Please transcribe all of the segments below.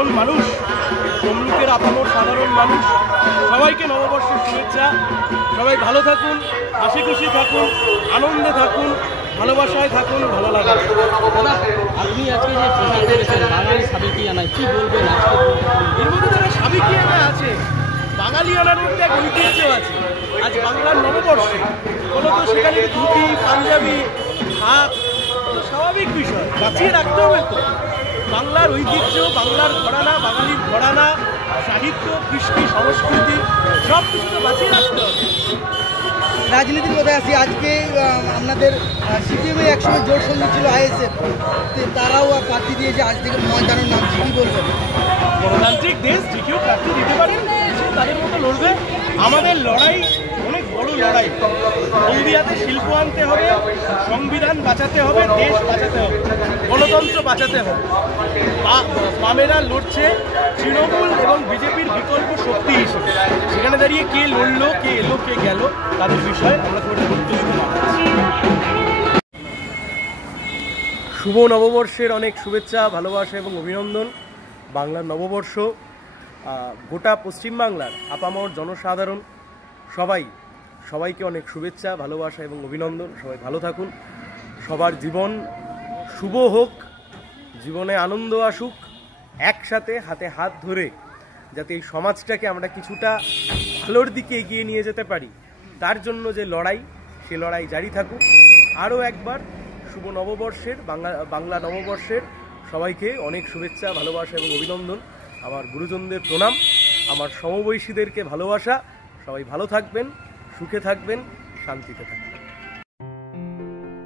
সাধারণ মানুষ, তমলুকের আপামর সাধারণ মানুষ সবাইকে নববর্ষের শুভেচ্ছা। সবাই ভালো থাকুন, হাসি খুশি থাকুন, আনন্দে থাকুন, ভালোবাসায় থাকুন, ভালো লাগুন। দাদা, আপনি আজকে যে প্রচার করেছেন বাঙালি সাবেকিয়ানায়, কি বলবেন? এর মধ্যে যারা সাবেকিয়ানা আছে, বাঙালিয়ানার মধ্যে এক ঐতিহ্য আছে। আজ বাংলার নববর্ষে মূলত সেখানে ধুতি, পাঞ্জাবি, হাত স্বাভাবিক বিষয়, বাঁচিয়ে রাখতে হবে তো। বাংলার ঐতিহ্য, বাংলার ঘরানা, বাঙালির ঘরানা, সাহিত্য, কৃষ্টি, সংস্কৃতি সব কিছু তো বাঁচিয়ে রাখতে হবে। রাজনীতির কথায় আসি, আজকে আপনাদের সিপিএমের একসময় জোর সঙ্গী ছিল আইএসএফ, তারাও প্রার্থী দিয়েছে, আজ থেকে ময়দানের নাম কি বলবেন? গণতান্ত্রিক দেশ, যে কেউ প্রার্থী দিতে পারে, সে তাদের মতো লড়বে। আমাদের লড়াই অনেক বড় লড়াই। হলদিয়াতে শিল্প আনতে হবে, সংবিধান বাঁচাতে হবে, দেশ বাঁচাতে হবে, গণতন্ত্র বাঁচাতে হবে। বামেরা লড়ছে তৃণমূল এবং বিজেপির বিকল্প শক্তি হিসেবে। সেখানে দাঁড়িয়ে কে লড়লো, কে এলো, কে গেল, তাদের বিষয়ে আমরা খুব গুরুত্ব দিতে পারছি। শুভ নববর্ষের অনেক শুভেচ্ছা, ভালোবাসা এবং অভিনন্দন। বাংলার নববর্ষ, গোটা পশ্চিমবাংলার আপামর জনসাধারণ সবাইকে অনেক শুভেচ্ছা, ভালোবাসা এবং অভিনন্দন। সবাই ভালো থাকুন, সবার জীবন শুভ হোক, জীবনে আনন্দ আসুক, একসাথে হাতে হাত ধরে যাতে এই সমাজটাকে আমরা কিছুটা ভালোর দিকে এগিয়ে নিয়ে যেতে পারি, তার জন্য যে লড়াই, সে লড়াই জারি থাকুক। আরও একবার শুভ নববর্ষের, বাংলা নববর্ষের সবাইকে অনেক শুভেচ্ছা, ভালোবাসা এবং অভিনন্দন। আমার গুরুজনদের প্রণাম, আমার সমবয়সীদেরকে ভালোবাসা। সবাই ভালো থাকবেন, সুখে থাকবেন, শান্তিতে থাকবেন।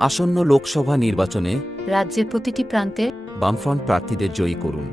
আসন্ন লোকসভা নির্বাচনে রাজ্যের প্রতিটি প্রান্তে বামফ্রন্ট প্রার্থীদের জয়ী করুন।